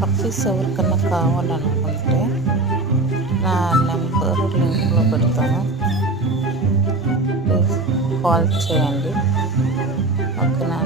Puppies ఎవరికన్నా కావాలనుకుంటే నా నెంబర్ లింక్లో పెడతాను, ప్లీజ్ కాల్ చేయండి. ఓకేనా.